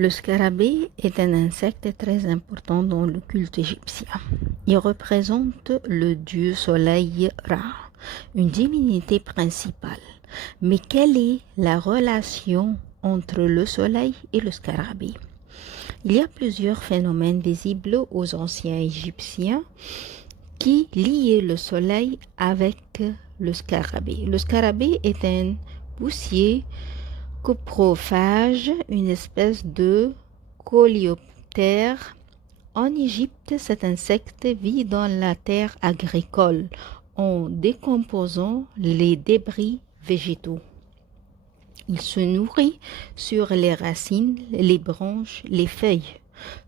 Le scarabée est un insecte très important dans le culte égyptien. Il représente le dieu soleil Ra, une divinité principale. Mais quelle est la relation entre le soleil et le scarabée? Il y a plusieurs phénomènes visibles aux anciens Égyptiens qui liaient le soleil avec le scarabée. Le scarabée est un poussier coprophage, une espèce de coléoptère. En Égypte, cet insecte vit dans la terre agricole en décomposant les débris végétaux. Il se nourrit sur les racines, les branches, les feuilles.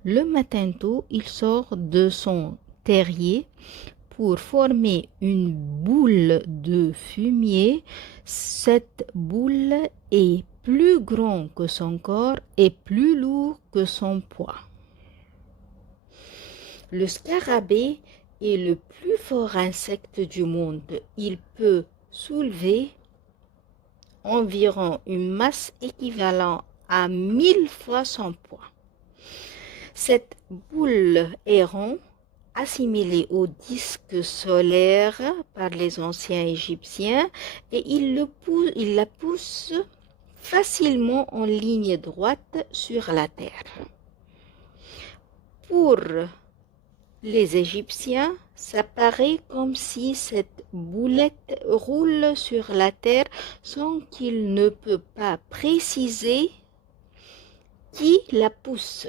Le matin tôt, il sort de son terrier pour former une boule de fumier. Cette boule est plus grande que son corps et plus lourd que son poids. Le scarabée est le plus fort insecte du monde. Il peut soulever environ une masse équivalente à 1000 fois son poids. Cette boule est ronde, assimilée au disque solaire par les anciens Égyptiens, et il la pousse facilement en ligne droite sur la terre. Pour les Égyptiens, ça paraît comme si cette boulette roule sur la terre sans qu'ils ne peuvent pas préciser qui la pousse.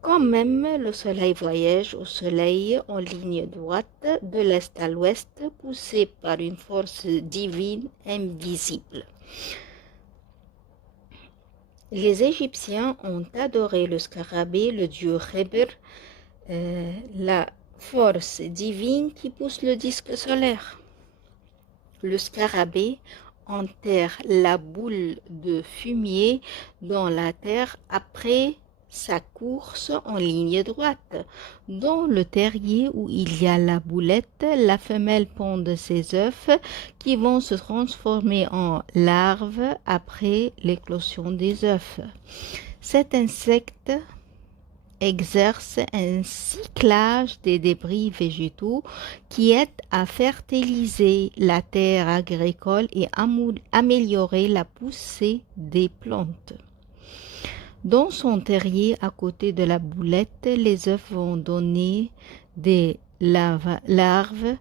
Quand même, le soleil voyage au soleil en ligne droite de l'est à l'ouest, poussé par une force divine invisible. Les Égyptiens ont adoré le scarabée, le dieu Khéber, la force divine qui pousse le disque solaire. Le scarabée enterre la boule de fumier dans la terre après sa course en ligne droite. Dans le terrier où il y a la boulette, la femelle pond ses œufs qui vont se transformer en larves après l'éclosion des œufs. Cet insecte exerce un cyclage des débris végétaux qui aide à fertiliser la terre agricole et améliorer la poussée des plantes. Dans son terrier, à côté de la boulette, les œufs vont donner des larves,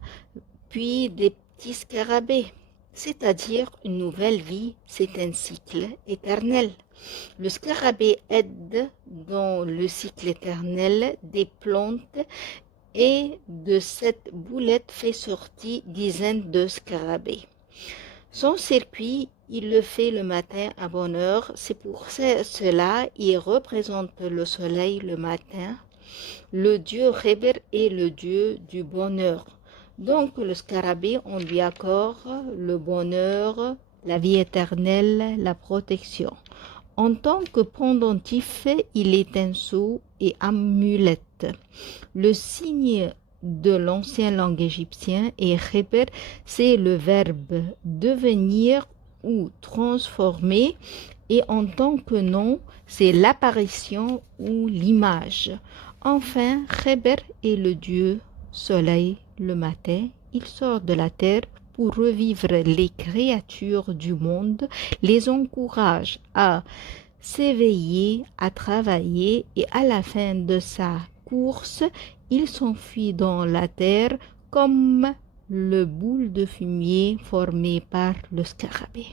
puis des petits scarabées, c'est-à-dire une nouvelle vie. C'est un cycle éternel. Le scarabée aide dans le cycle éternel des plantes et de cette boulette fait sortir dizaines de scarabées. Son circuit, il le fait le matin à bonne heure. C'est pour cela il représente le soleil le matin. Le dieu Khéber est le dieu du bonheur. Donc le scarabée, on lui accorde le bonheur, la vie éternelle, la protection. En tant que pendentif, il est un sceau et amulette. Le signe de l'ancienne langue égyptienne et Khéber, c'est le verbe devenir ou transformer, et en tant que nom, c'est l'apparition ou l'image. Enfin, Khéber est le dieu soleil le matin. Il sort de la terre pour revivre les créatures du monde, les encourage à s'éveiller, à travailler, et à la fin de sa course, il s'enfuit dans la terre comme le boule de fumier formée par le scarabée.